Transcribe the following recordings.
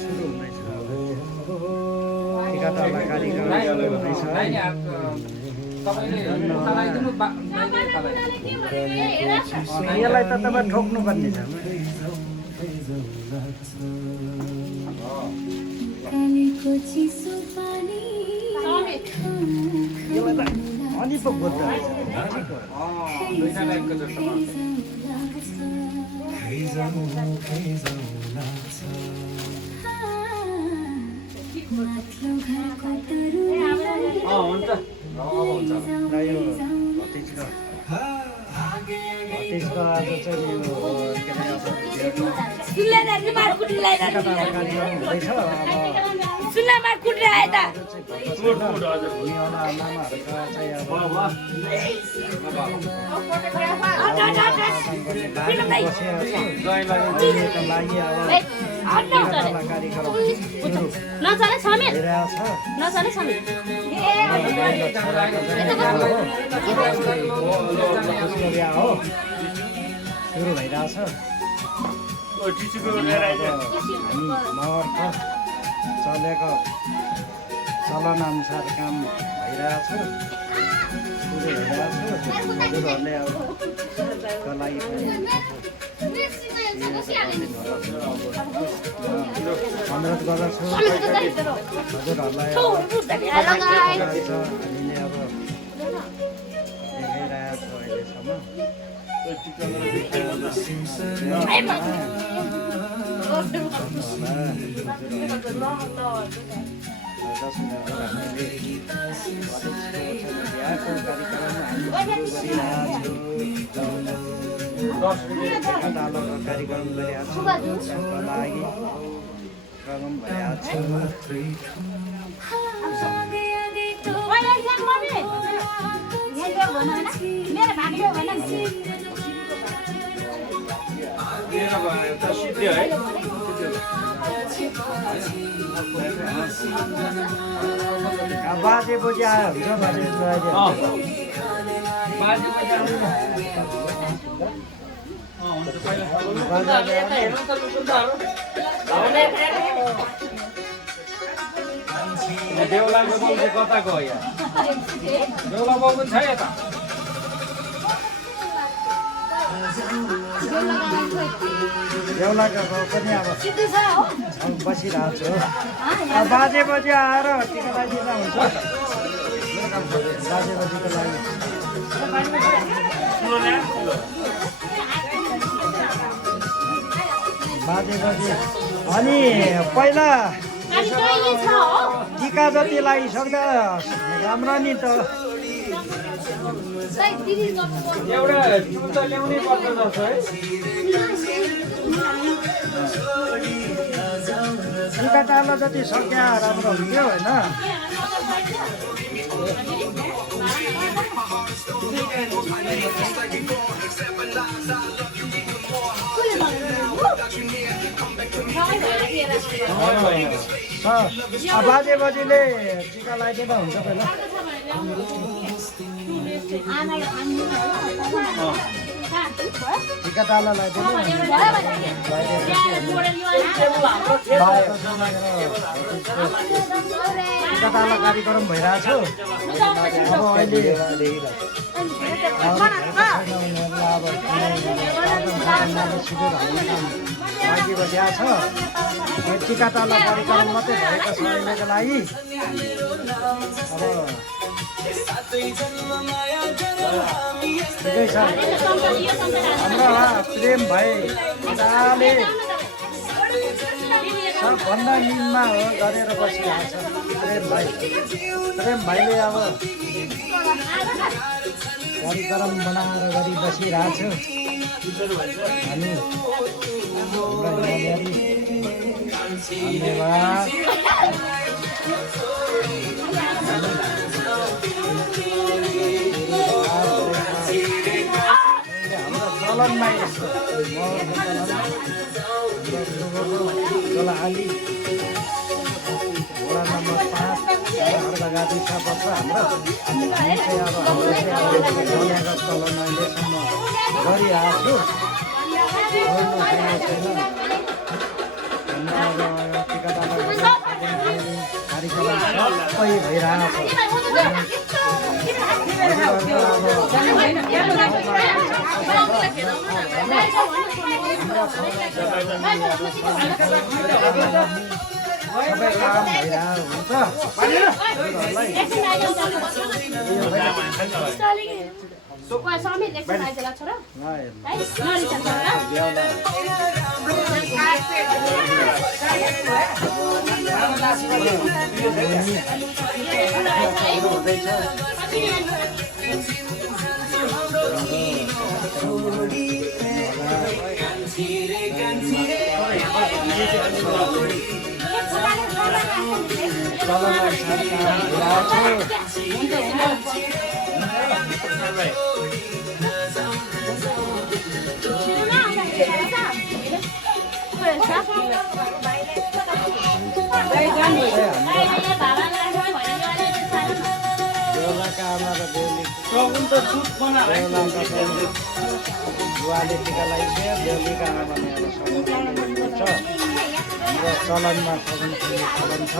सुरु हुँदैछ टिकाटाला कार्यक्रम सुरु हुँदैछ यसलाई त तपाईँ ठोक्नुपर्ने छ अनि पो बुझ्छ भतिजको आज चाहिँ सुरु भइरहेछ हामी नगरको चलेको चलनअनुसार काम भइरहेछ सुरु भइरहेछ हजुरहरूले अब लागि अनुरोध गर्दछु हजुरहरूलाई हामीले अब देखाइरहेको छ अहिलेसम्म कार्यक्रम गरिरहेको लागि प्रगम बाजे बोजी आयो हुन्छ देउलाको मान्छे कता गयो यहाँ देउला बाबु छ यता देउलाको पनि अब बसिरहेको छु बाजे बजी आएर टिका लगाइदिँदा हुन्छ बाजे बजीको लागि बाजे बजी अनि पहिला टिका जति लगाइसक्दा राम्रो नि त एउटा जुत्ता ल्याउनै पर्छ जस्तो है टिका टाला जति सक्या राम्रो हुन्थ्यो होइन बाजे बजीले टिका लगाइदिँदा हुन्छ पहिला टिका टाला लगाइदिनु टिका टाला कार्यक्रम भइरहेछ अब अहिले लागि बसिरहेको छ टिका टाला कार्यक्रम मात्रै भएको छ अहिलेको लागि अब ठिकै छ हाम्रो प्रेम भाइ मजाले सबभन्दा निम्मा हो गरेर बसिरहेको छ प्रेम भाइले अब कार्यक्रम बनाएर गरी बसिरहेको छ हामी धन्यवाद हाम्रो चलनमा गोला आली वडा नम्बर 5 लगाती छ पत्र हाम्रो हामी चाहिँ अब हाम्रो चाहिँ बनाएको चलन अहिलेसम्म गरिआएको छु गर्नु छैन कार्यक्रम सबै भइरहेको सबै काम भइरहेको बुवाले टिका लगाइसक्यो बेहुलीका आमा भनेर हाम्रो चलनमा चलन छ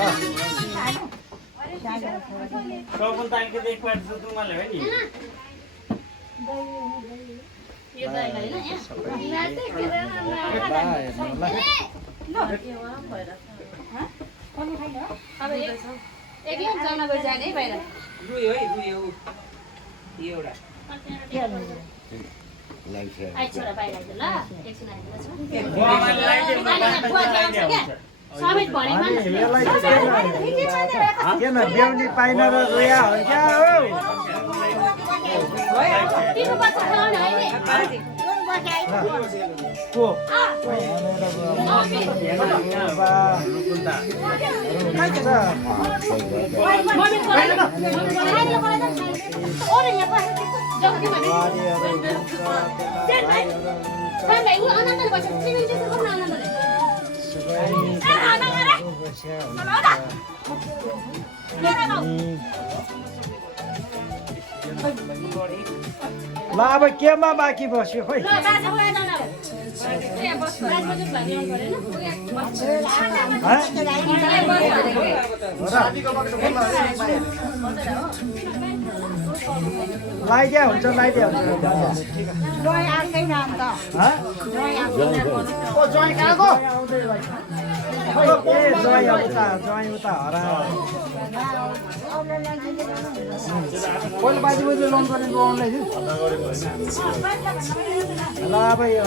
किन बेहुली पाइन र रोया हो क्या हो ल अब केमा बाँकी बस्यो खोइ लगाइदिया हुन्छ लगाइदिया हुन्छ ज्वाइँ उता हरा पहिलो बाजे बोजूले लोन गरेको आउनु ल अब यो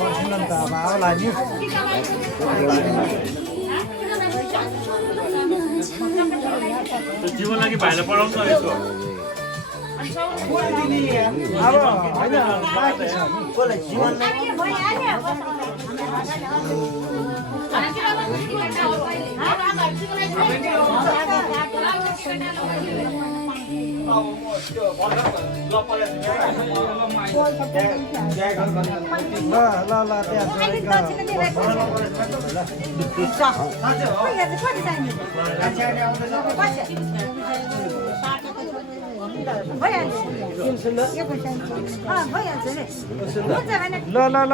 पर्छिन नि त अब आउला नि जीवन लागि भाइलाई पढाउनु न यसो अब होइन बाँकी छ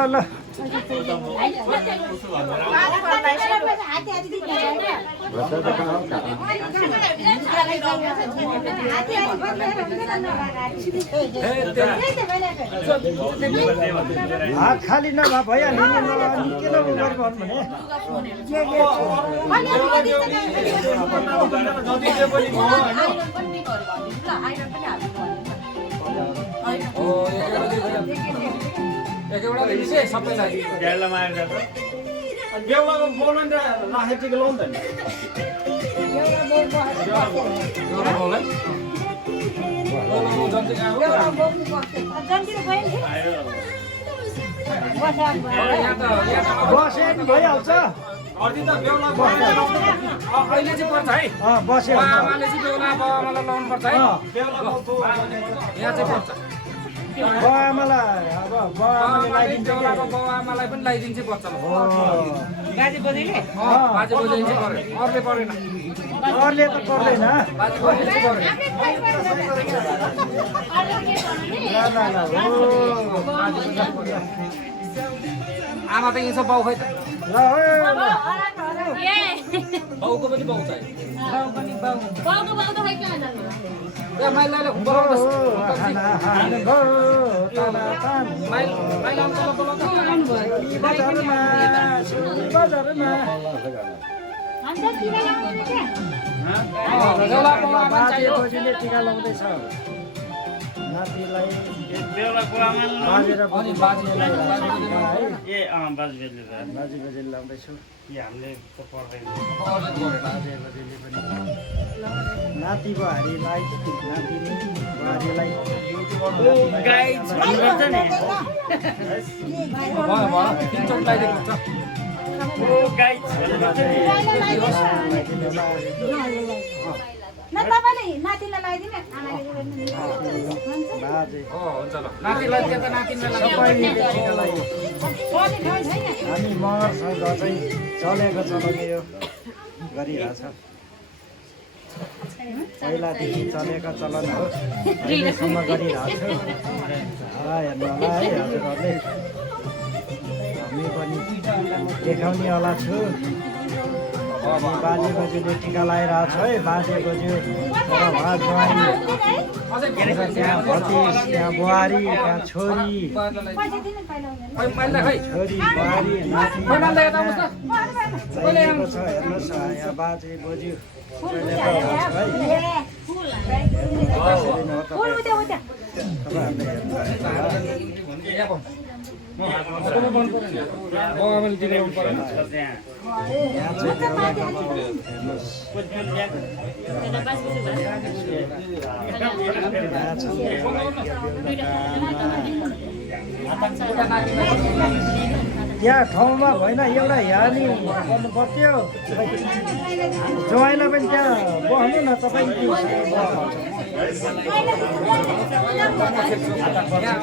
ल हात खाली नभए भइहाल्यो नि किन उ गरेको भने सबैलाई ग्यालामा आएर बेहुलाको बोल्नु नि त लाखेटीको लाउनु त नि बसे भइहाल्छ अहिले चाहिँ पर्छ है बसे आमाले चाहिँ बेहुला बाबालाई लाउनु पर्छ है यहाँ चाहिँ पर्छ बाबाआमालाई अब बाबाआमाले लगाइदिन्छ क्या बाबाआमालाई पनि लगाइदिन्छ पर्छ हो बाजे बोजूले चाहिँ पऱ्यो अरूले परेन अरूले त पर्दैन आमा त यसो बाउ खै ल बाउको पनि बाउ छ बाउको बाउ त खै कहाँ जानु ए माइलाले बाजेबोजूले टिका लाउँदैछ नातिलाई बाजेबोजूले लाउँदैछु बाजेबोजूले पनि नाति बुहारीलाई नातिनी बुहारीलाई न तपाईले नातिलाई लगाइदिनु बाजे नातिलाई त्यता नातिनीलाई सबैले टिका लगायो हामी मगरसँग चाहिँ चलेको चलाउने यो गरिरहेछ पहिलादेखि चलेको चलन हो अहिलेसम्म गरिरहेको छु हेर्नु होला है हजुरहरूले हामी पनि देखाउनेवाला छु बाजे बोजूले टिका लगाइरहेको छ है बाजे बोजू उहाँ ज्वाइँ त्यहाँ भतिज त्यहाँ बुहारी त्यहाँ छोरी छोरी बुहारी नाति लगाइएको छ हेर्नुहोस् यहाँ बाजे बोजू यहाँ ठाउँमा होइन एउटा हेर्ने गर्नु पर्थ्यो ज्वाइँलाई पनि त्यहाँ बस्नु न तपाईँ यहाँ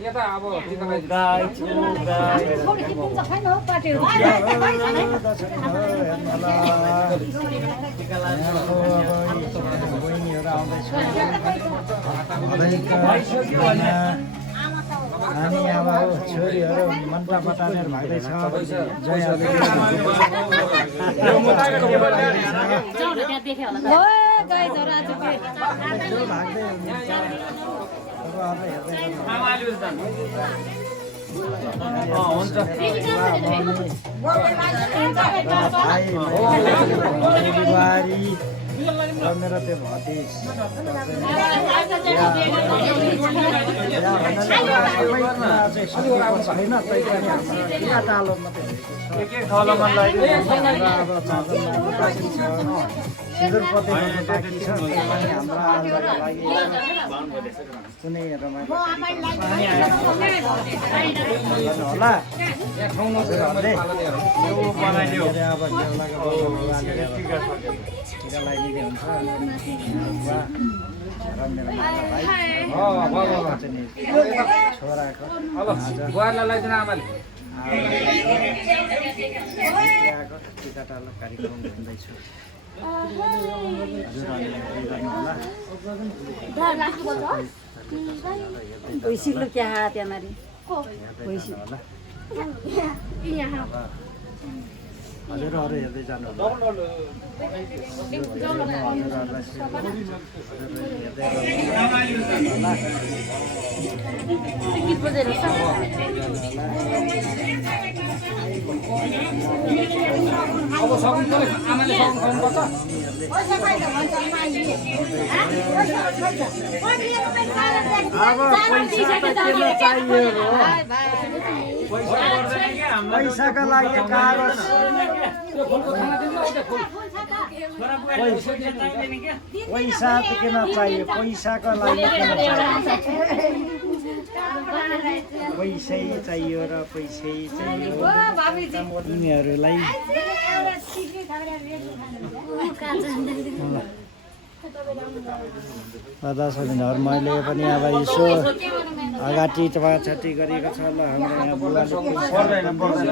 त अब बहिनीहरू आउँदैछ हामी अब छोरीहरू मन्टा पटानेर भाग्दैछ मेरो त्यो भतिज छैन यहाँ टालो मात्रै सिँदुरपति गर्नु बाँकी छ हाम्रो आजका लागि कुनै रमाइलो होला अब टिका लगाइदिने हुन्छ र मेरो छोराको बुहारीलाई लगाइदिनु आमाले टिका टालो कार्यक्रम हुँदैछु भइसिक्नु क्या त्यहाँ मारि हजुरहरू हेर्दै जानु अब सक्नु आमाले सक्नु खाउनुपर्छ पैसाको लागि कागज पैसा त किन चाहियो पैसाको लागि पैसै चाहियो र पैसै चाहियो यिनीहरूलाई दर्शकहरू मैले पनि अब यसो अगाडि छटी गरिएको छ ल हाम्रो यहाँ बुवाले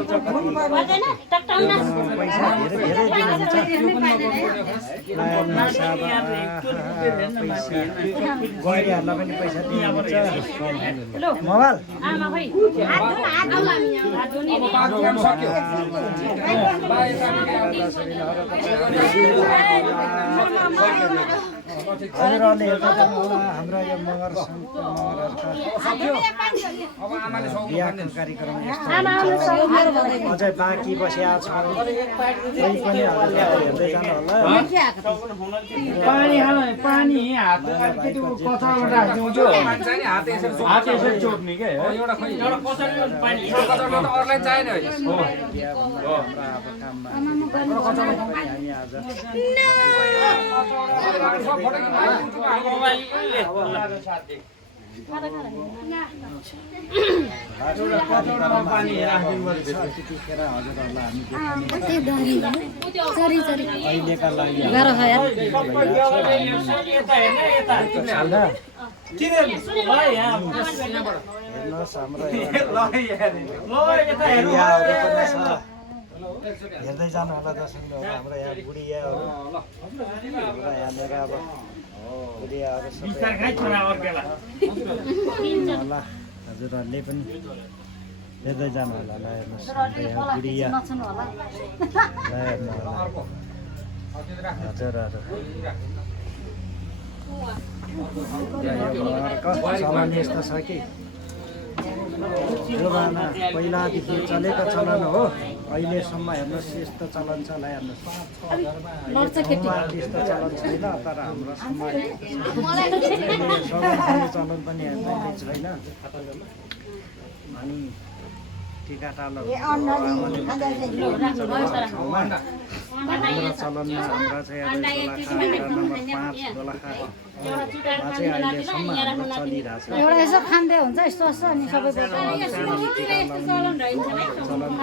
पैसा धेरै दिनुहुन्छ गैरीहरूलाई पनि पैसा दिनुहुन्छ मोबाइल हजुरहरूले हेर्दै जानु होला हाम्रो यो मगर बिहाको कार्यक्रम अझै बाँकी बसिरहेको छ कोही पनि हेर्दै जानु होला पानी हात अलिकति कचडाबाट हाल्दिउँथ्यो हात यसरी चोट्ने के एउटा कचडा पानी अरूलाई चाहिएन अहिलेका लागि हेर्नुहोस् हाम्रो हेर्दै जानु होला दर्शकहरू हाम्रो यहाँ बुढियाहरू हाम्रो यहाँनिर अब बुढियाहरू होला हजुरहरूले पनि हेर्दै जानु होला ल हेर्नुहोस् हाम्रो यहाँ बुढिया ल हेर्नु होला हजुरहरू चलन यस्तो छ कि जमाना पहिलादेखि चलेको चलन हो अहिलेसम्म हेर्नुहोस् यस्तो चलन छ ल हेर्नुहोस् त्यस्तो चलन छैन तर हाम्रो समाजमा चलन पनि छैन अनि टिका टालो हाम्रो चलनमा हाम्रा चाहिँ नम्बर 5 दोलखा चाहिँ अहिलेसम्म हाम्रो चलिरहेछ एउटा यसो खाँदै हुन्छ यस्तो यस्तो अनि सबै चलन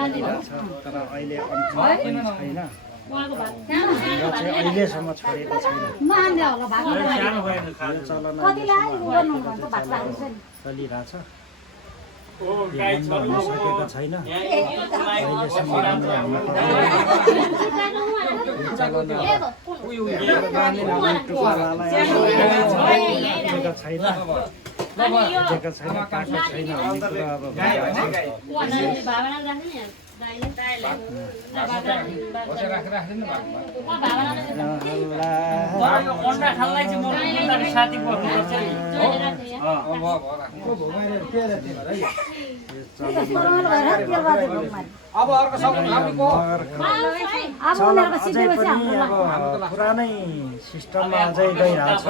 चलिरहेछ तर अहिले पनि छैन हाम्रो चाहिँ अहिलेसम्म छोडेको छैन चलिरहेछ सकेको छैन अहिलेसम्म छैन पाएको छैन भन्ने कुरा अब अब अर्को पुरानै सिस्टममा अझै गइरहेछ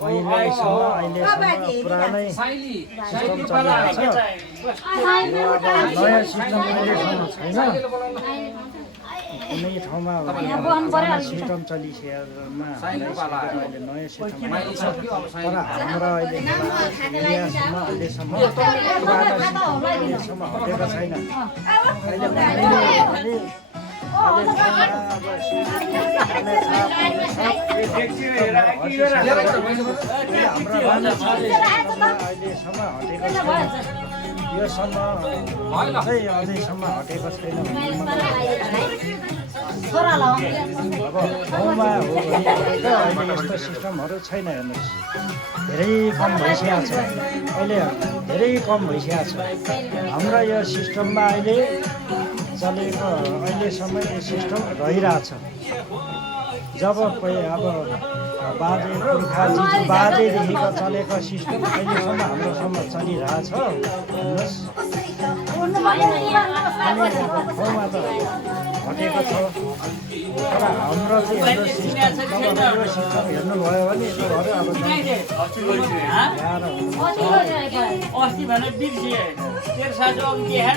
पहिलेसम्म अहिलेसम्म पुरानै सिस्टम चलिरहेछ नयाँ सिस्टम अहिलेसम्म छैन कुनै ठाउँमा सिस्टम चलिसकेमा अहिले नयाँ सिस्टम तर हाम्रो अहिले एरियासम्म अहिलेसम्म अहिलेसम्म हटेको छैन अहिलेसम्म हटेको छैन योसम्म चाहिँ अझैसम्म हटेको छैन अब गाउँमा हो भने अहिले यस्तो सिस्टमहरू छैन हेर्नुहोस् धेरै कम भइसकेको छ अहिले धेरै कम भइसकेको छ हाम्रो यो सिस्टममा अहिले चलेको अहिलेसम्म यो सिस्टम रहिरहेछ जब अब बाजे पुर्खा बाजेदेखिको चलेको सिस्टम अहिलेसम्म हाम्रोसम्म चलिरहेछ हेर्नुहोस् ठाउँमा त हटेको छ तर हाम्रो चाहिँ हाम्रो सिस्टम हेर्नुभयो भने यस्तो भयो अब अस्ति भने बिर्सिए तेरो साझो यो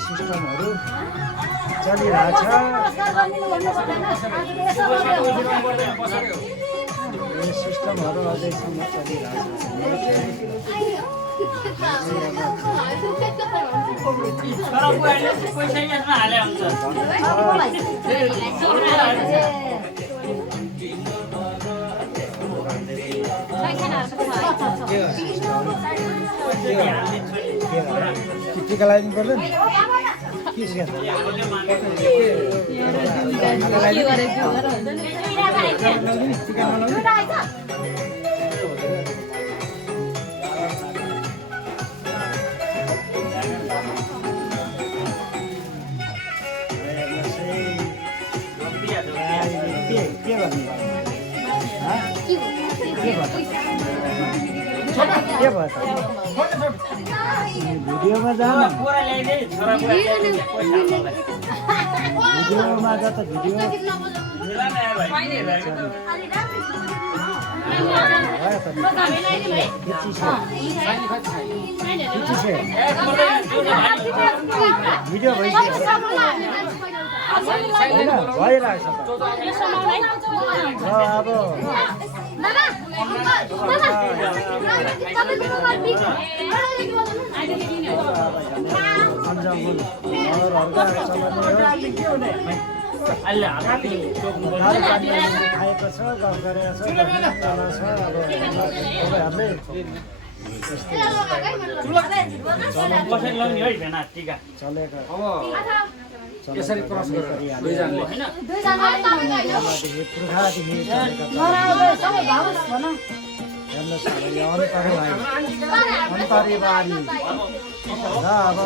सिस्टमहरू चलिरहेछ यो सिस्टमहरू अझैसम्म चलिरहेको छ। तर बुवाले पैसा यसमा हाले हुन्छ टिका लगाइदिनु पर्दैन के सिकाउँछ के भन्नु के भयो त भिडियोमा जान पुरा ल्याइदे छोरा पुरा ल्याइदे पैसा भिडियोमा जा त भिडियो मिलाने भाइ भिडियो भइसक्यो भइरहेछ अब खाएको छ गफ गरेको छ चलेको यसरी क्रस गरेर दुईजनाले पुर्खादेखि हेर्नुहोस् अब यो अन्तरी बारी र अब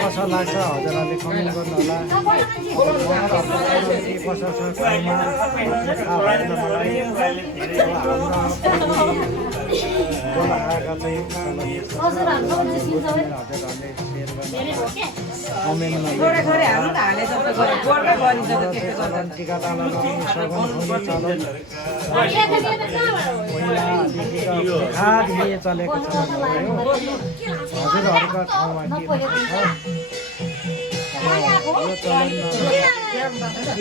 कसो लाग्छ हजुरहरूले कमेन्ट गर्नु चलेको छ हजुरहरूका ठाउँमा के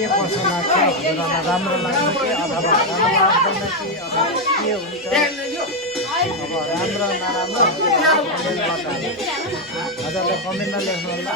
कसो लाग्छ हजुरहरूलाई राम्रो लाग्छ कि अथवा राम्रो लाग्दैन कि अथवा के हुन्छ अब राम्रो नराम्रो हजुरले कमेन्टमा लेख्नु होला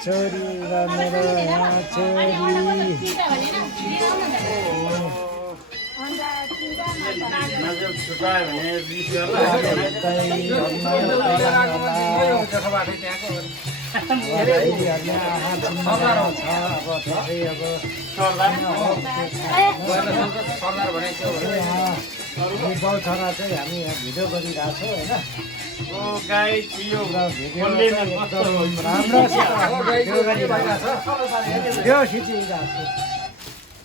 छोरी र मेरो छोरी नजर छुटायो भने रिस गर्ला गौथरा चाहिँ हामी यहाँ भिडियो गरिरहेको छौँ होइन ओ गाई चियो त्यो खिचिरहेको छु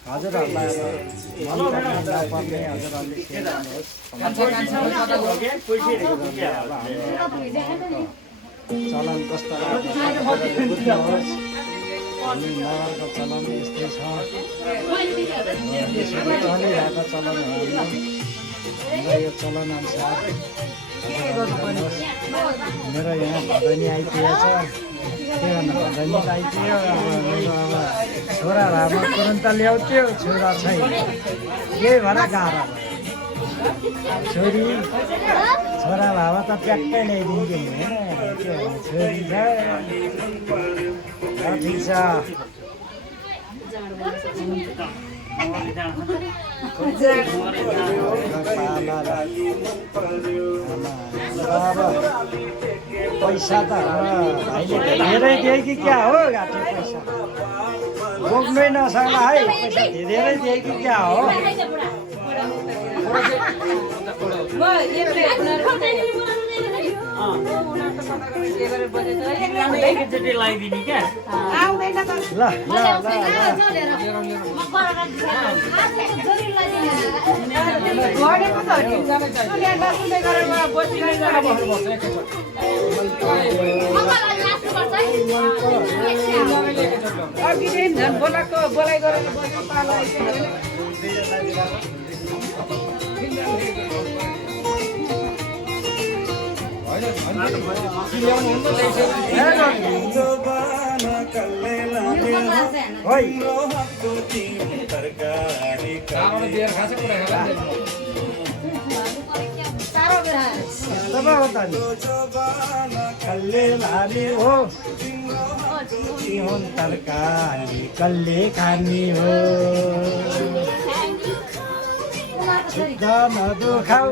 हजुरहरूलाई नपर्ने हजुरहरूले चलन कस्तो बुझ्नुहोस् हामी नगरको चलन यस्तै छ चलिरहेको चलन यो चलन अनुसार मेरो यहाँ भदैनी आइपुगेछ के भन्नु भदैनी त आइपुग्यो अब छोरा भएमा तुरन्त ल्याउँथ्यो छोरा छैन के भएर गाह्रो छोरी छोरा भए त ट्याक्कै ल्याइदिन्थ्यो नि होइन के भन्नु छोरी छ ठिक छ पैसा त भाइले धेरै दिए कि क्या हो घाँटी पैसा बोक्नै नसक्ला है पैसा धेरै दिए कि क्या हो एकचोटि लगाइदिने क्या ल बोलाइ गरेर तरकारी कल्ले खानी हो दुखाउ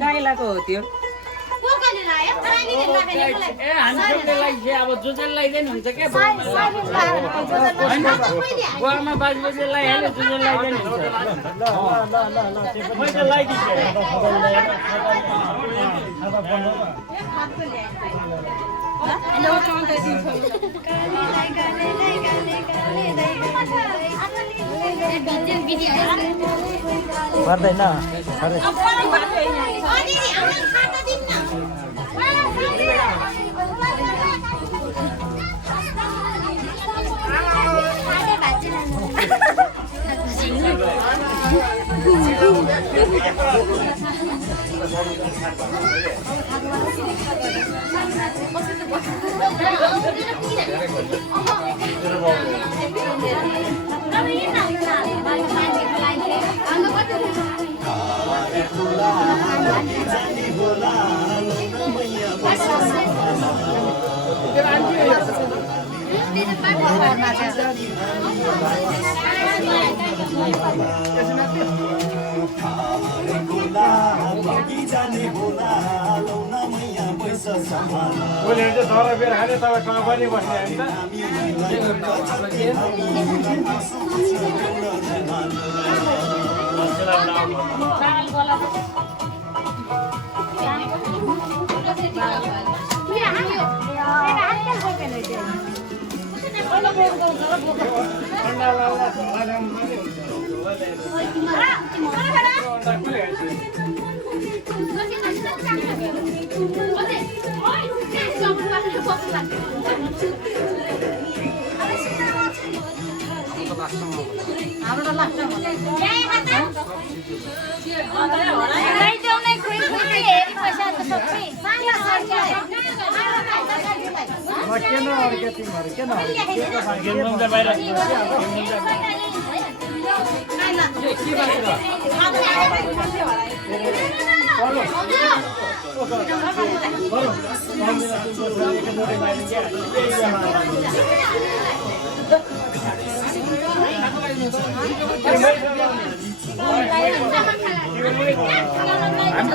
गाईलाको हो त्यो ए हामी सबले लगाइसके अब जो चाहिँ लगाइदिनु हुन्छ क्या गुवामा बाजेपछि लगाइहाल्यो जो चाहिँ लगाइदिनु हुन्छ मैले त लगाइदिन्छु पर्दैन बोले हुन्छ तर बेर खाने तपाईँ कहाँ पनि बस्ने होइन किन अड्के तिमीहरू किन हामी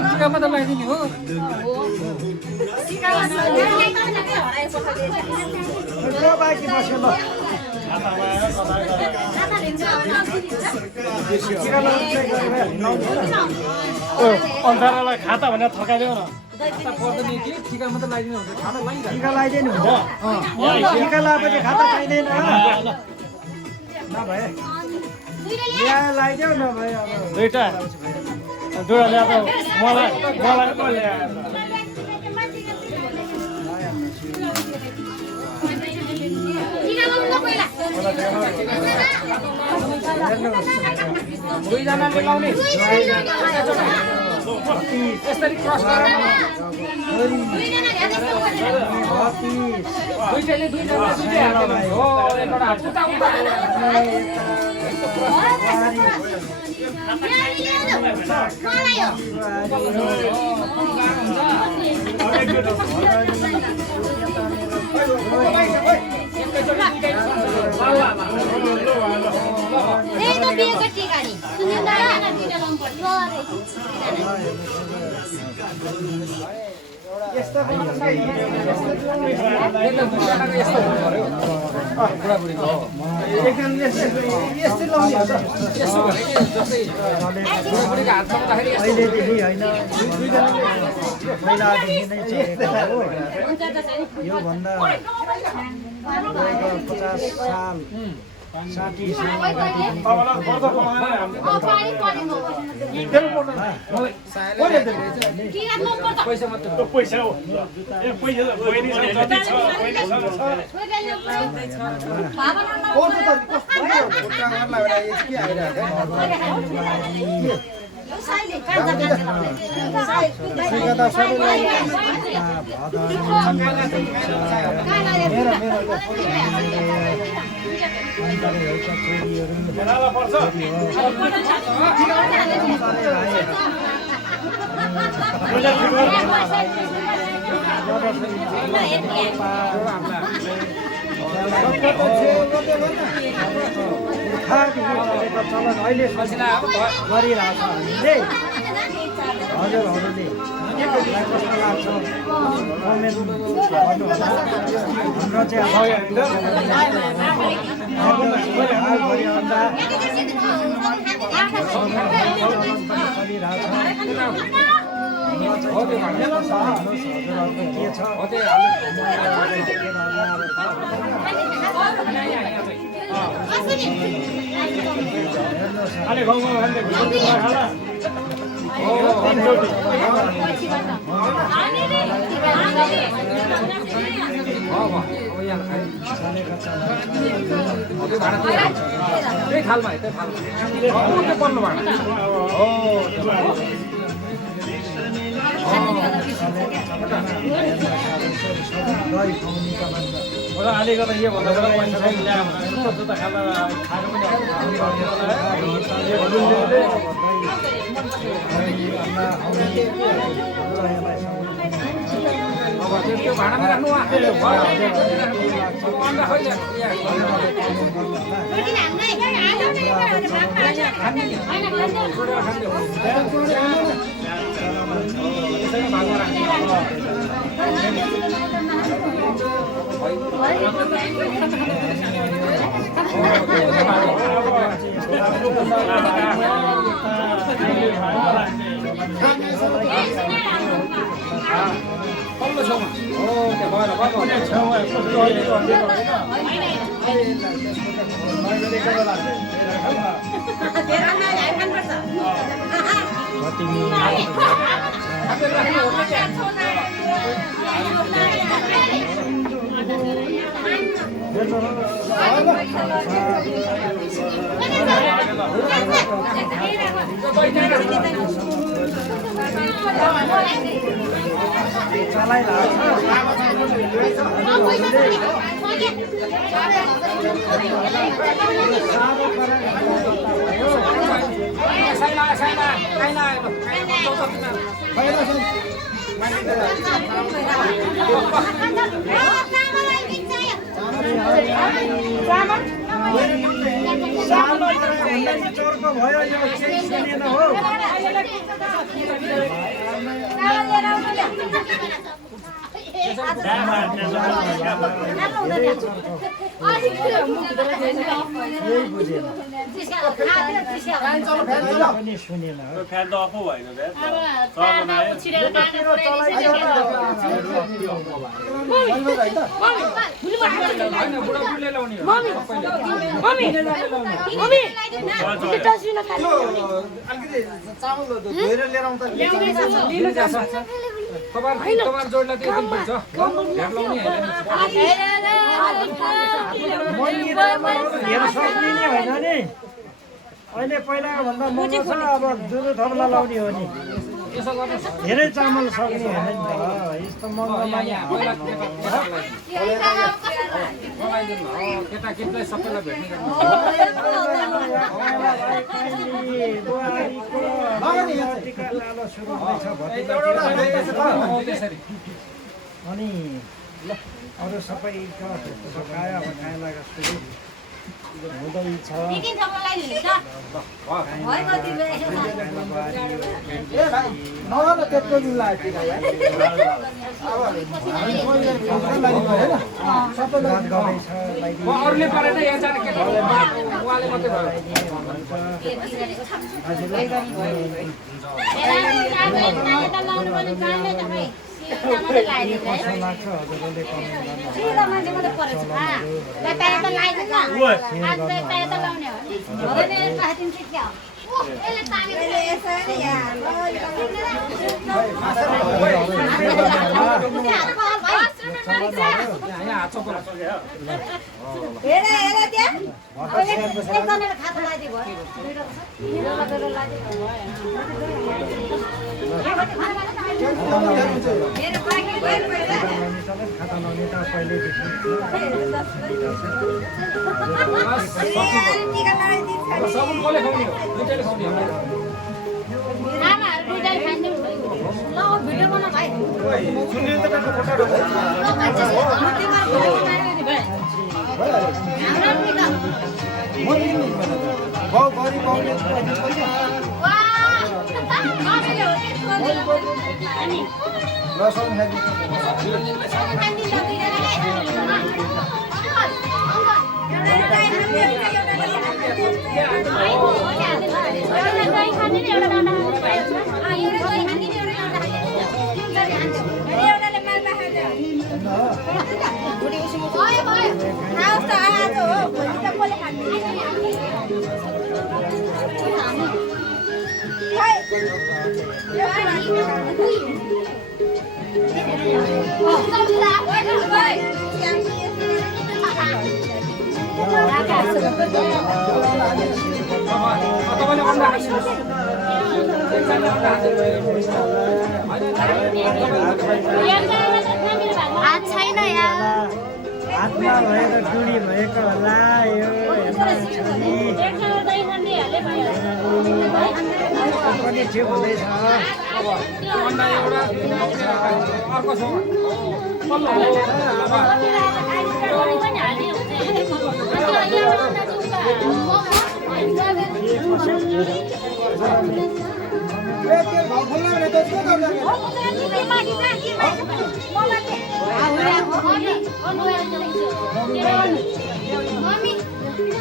टिकामा त लगाइदिने हो बाँकी बस्यो ल अन्धारालाई खाता भनेर थकाइदेऊ न पर्दैन कि टिकामा त लगाइदिनु हुन्छ खाना लगाइदिनु टिका लगाइदिनु हुन्छ टिका लगाएपछि खाता पाइँदैन नभए यहाँ लगाइदेऊ नभए अब दुईटा ल्याएको मलाई पो ल्याएर दुईजनाले लाउने यसरी क्रस गरेर दुईटैले दुईजना हो एउटा उता उता यस्तो पनि एकदम यस्तै लाउने हो अहिलेदेखि होइन पहिलादेखि नै चलेको हो योभन्दा 50 साल 60 साल पैसा मात्र पैसा हो पैसा अहिले गरिरहेको छ हामीले हजुरहरूले कस्तो लाग्छ कमेन्ट गर्नुहोला हाम्रो चाहिँ हालभरि अन्डा के छ अरे गाउँ गाउँ हाल्दै घुम्दै गयो होला अलिकति यो भन्दा पैसा पनि ल्यायो जुत्ता खाना खानु पनि त्यो भाँडामा राख्नु चर्को भयो यो सुनेन हो सुनेन फ्यान त अफ भएन अहिले पहिलाको भन्दा महँगो छ अब दुधो थप्ला लाउने हो नि धेरै चामल सक्ने होइन नि त यस्तो महँगोमा केटाकेटीलाई सबैलाई भेट्ने अनि अरू सबैका सकायो अब खाना लाग्यो सुरु हुँदैछ अरूले परेन एकजना केटा उहाँले मात्रै तपाईँले अन्डा खानुहुन्छ हात छैन यार हातमा भएको डुडी भएको होला यो पनि ठिक हुँदैछ अन्डा एउटा अर्को छ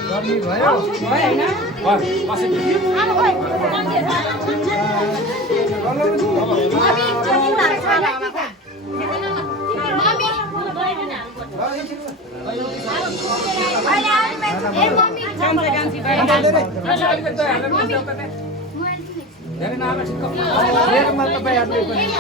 गर्मी भयो मेरोमा तपाईँहरूले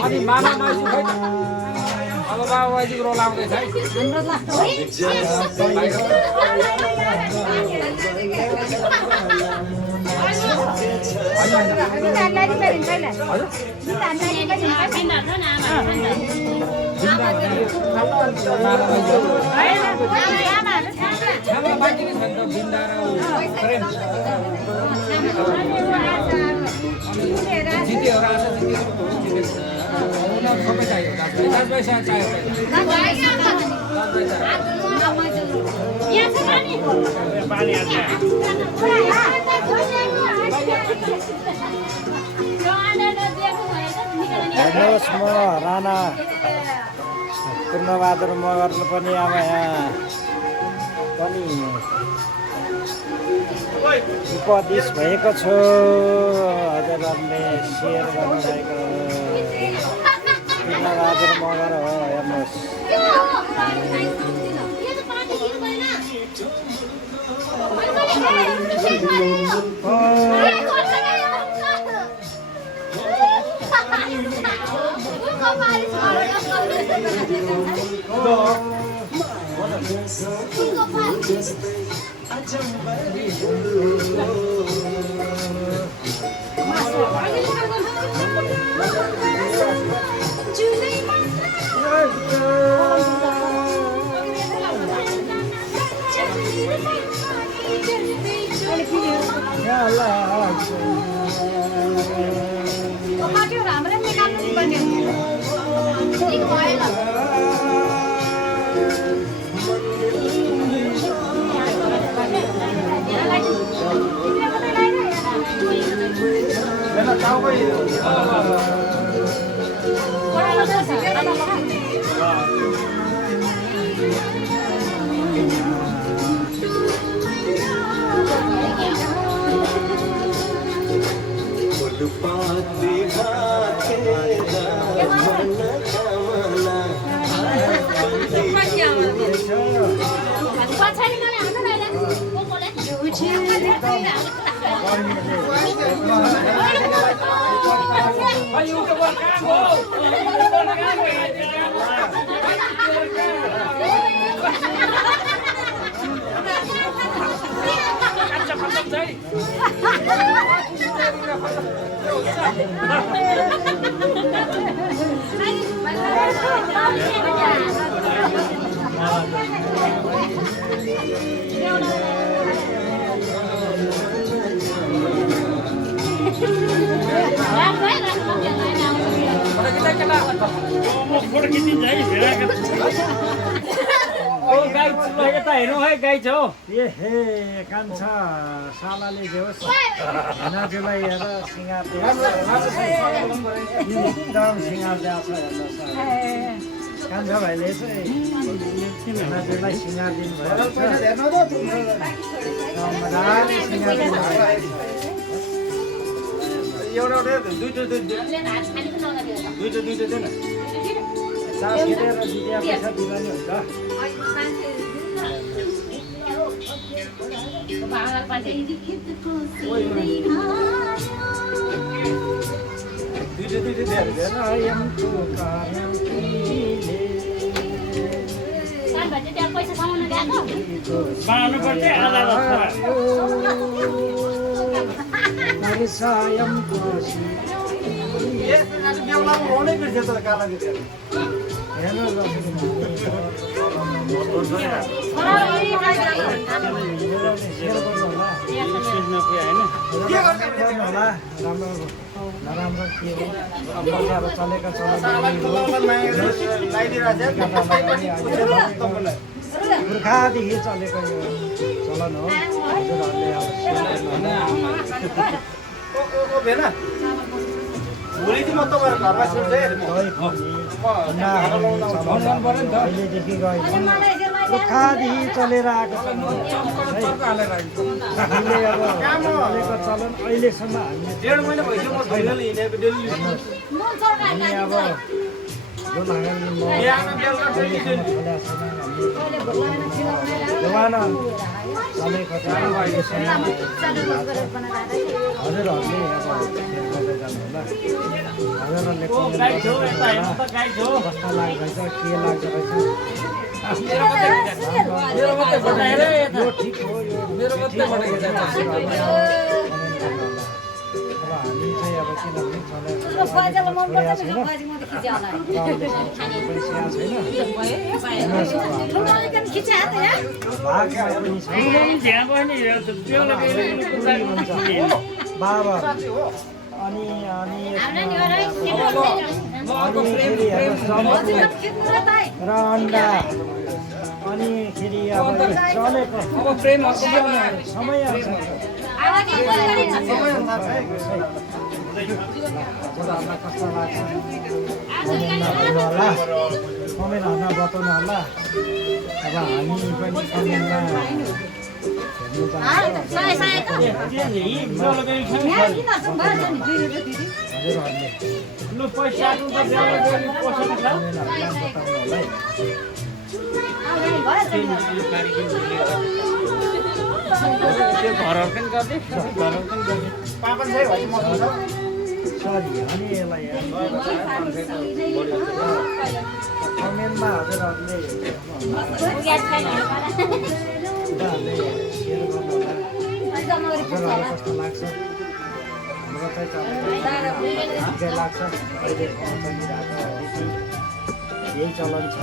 अनि मामा माइसी खै अब बाबाजीको रोल आउँदैछ है सबै चाहियो दाजुभाइ चाहियो हेर्नुहोस् म राणा पूर्णबहादुर मगरले पनि अब यहाँ पनि उपदेश भएको छु हजुरहरूले सेयर गर्नुभएको पूर्णबहादुर मगर हो हेर्नुहोस् कान्छ खतम चाहिँ गाई यता हेर्नु है गाई छ हौ ए हे कान्छा सालाले जे होस् नाजुलाई हेर सिँगार एकदम सिँगार दिएको छ हेर्नुहोस् कान्छा भाइले चाहिँ नाजुलाई सिँगार दिनुभएको छ मजाले सिँगार दिनुभएको एउटा दुईटा देन चार खेलेर जित्या पैसा दिँदा नि हुन्छ नराम्रो के हो अब चलेका पुर्खादेखि चलेको यो चलन हो पहिलेदेखि गयो पुर्खादेखि चलेर आएको चलेको चलन अहिलेसम्म हामीले अब चलेको हजुरहरूले कस्तो लाग्दैछ के लाग्दो रहेछ यो ठिक हो यो हामी चाहिँ अब बाबा अनि र अन्डा अनि फेरि अब चलेको समय कस्तो लाग्छ होला कमेन्ट हाल्न बताउनु होला अब हामी पनि कमेन्टमा सरी अनि यसलाई कमेन्टमा हजुरहरूले कस्तो लाग्छ हाम्रो चाहिँ लाग्छ अहिले यही चलन छ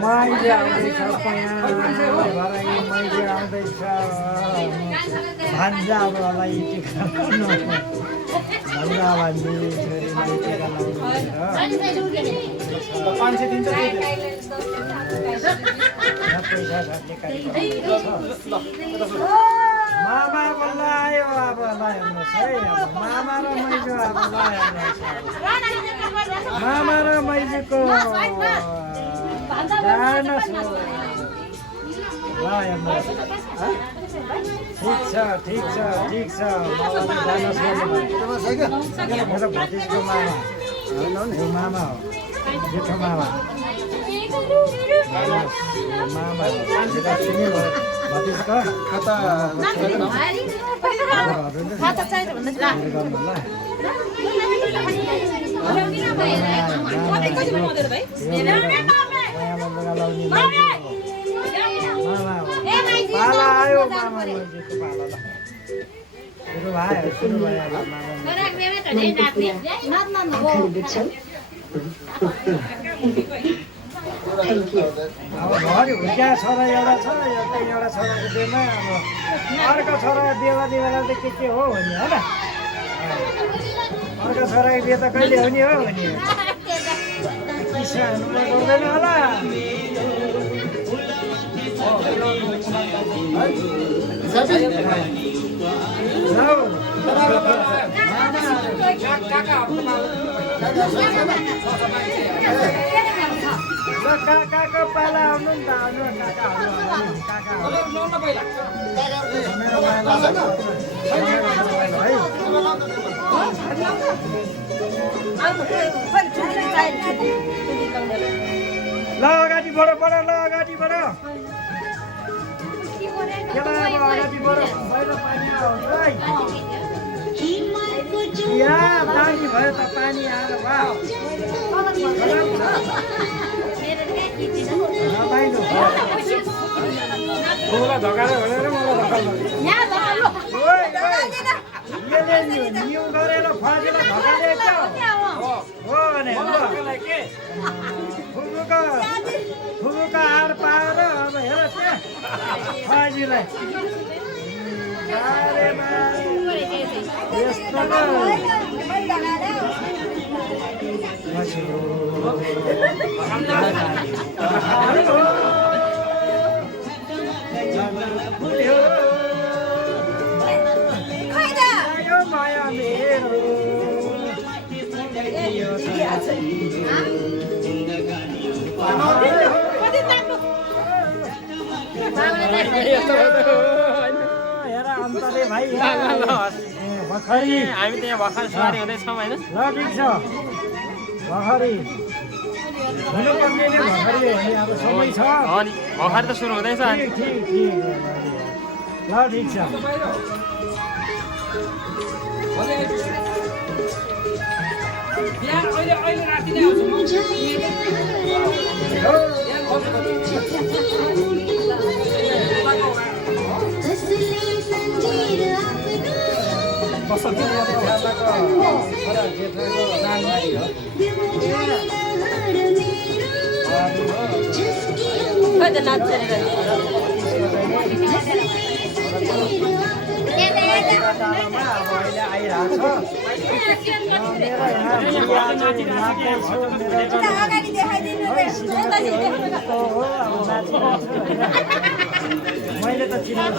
माइले आउँदैछ माइले आउँदैछ भान्जालाई टिका भान्जा भन्ने छोरीलाई टिका मामा बल्ल आयो अब हेर्नुहोस् है मामा र मैजो अब मामा र मैजोको ल हेर्नुहोस् ठिक छ मामाले जानुहोस् गर्नुभयो मेरो भतिजको मामा यो मामा हो जेठो मामा मामा चिन्नुभयो भतिजको पाला आयो मामा पाला ल सुरु भयो अब घरि हुर्किया छोरा एउटा छ एउटा छोराको बिहेमा अब अर्को छोरा बेला त के हो भने हो न अर्को छोराको बिहे त कहिले हुने हो भने किसानमा गर्दैन होला काकाको पाला आउनु नि त आउनु ल अगाडि बढ ल अगाडि बढ अगाडि बढ पहिलो पानी आउँछ यहाँ पानी भयो त पानी आएर मलाई धकाएर भनेर मलाई नियम गरेर फर्केर धकाएर हो भने फुलुको हार पाएर अब हेर फाजीलाई माया मेरो अन्तले भाइ भखरी हामी त यहाँ भर्खर सवारी हुँदैछौँ होइन ल ठिक छ भखरी हुनुपर्ने नै भखरी हुने अब समय छ अनि भर्खर त सुरु हुँदैछ ठिक ल ठिक छ अहिले राति नै आउँछ मैले त चिनाउनु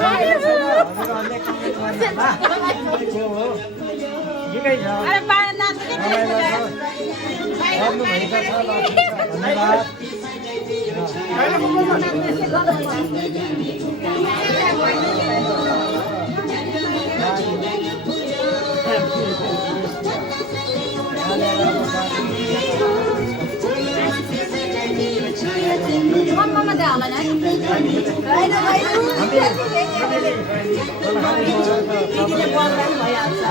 ठिकै छ गर्नुभएको छ धन्यवाद मम्मा दे होला नि हैन दिदीले बोल्दा पनि भइहाल्छ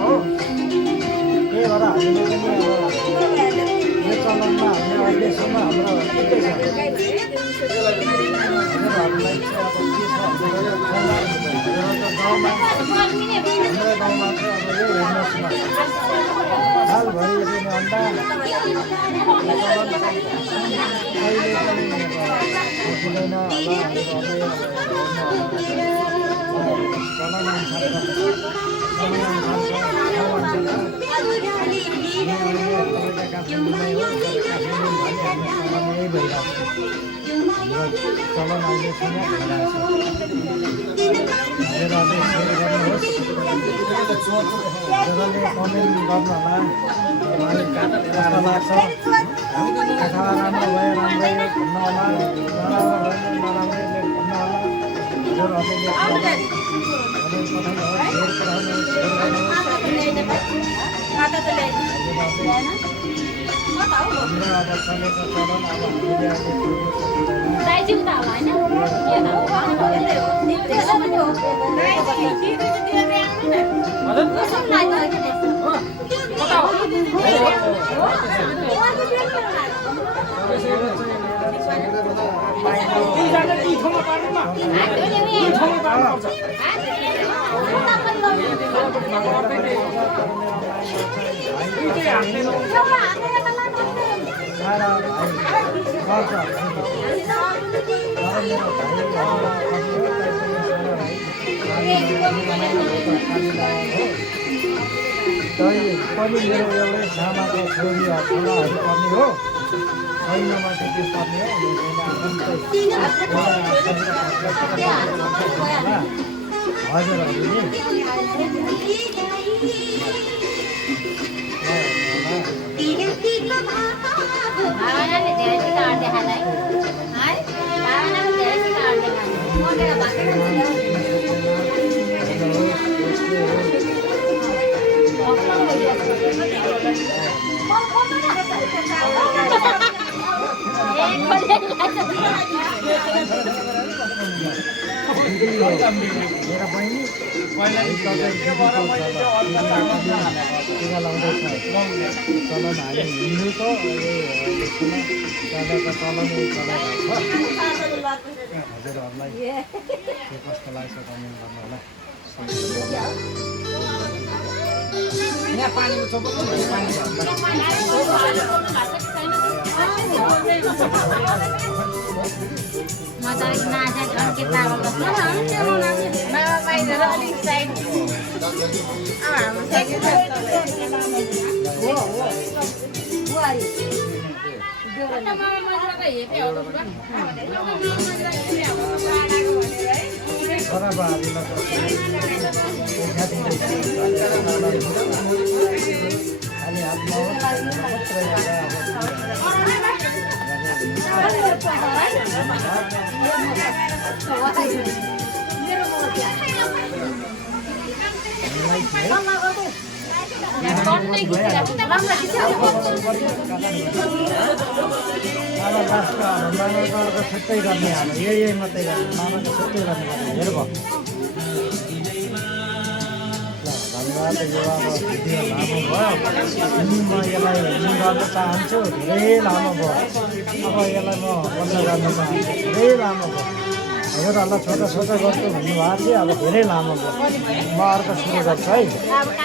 हो त्यही भएर हामीले पनि यो चलनमा हामीले अहिलेसम्म हाम्रो ठिकै छ उनीहरूलाई चाहिँ अब के छ गाउँमा हाम्रो गाउँमा चाहिँ अब यो हेर्नुहोस् सालभरि अन्डा अहिले पनि हुँदैन होला दाइजी उता होला होइन पनि मेरो एउटै छामाको छोरीहरू पर्ने हो छैनमा चाहिँ त्यो पर्ने हो हजुरहरूले मेरा बहिनी टिका लाउँदैछ चलन हामी हिन्दूको चलाको चलनै चलाइरहेको छ हजुरहरूलाई के कस्तो लाग्छ कमेन्ट गर्नु होला यहाँ पानीको चोपो छुट्टै गर्ने अब यही मात्रै गर्ने मामाको छुट्टै गर्ने हेर भयो धन्यवाद यो अब भिडियो लामो भयो अनि म यसलाई हिँड्नु गर्न चाहन्छु धेरै लामो भयो अब यसलाई म बन्द गर्न चाहन्छु धेरै लामो भयो हजुरहरूलाई छोटो छोटो गर्छु भन्नुभएको थियो अब धेरै लामो भयो म अर्को सुरु गर्छु है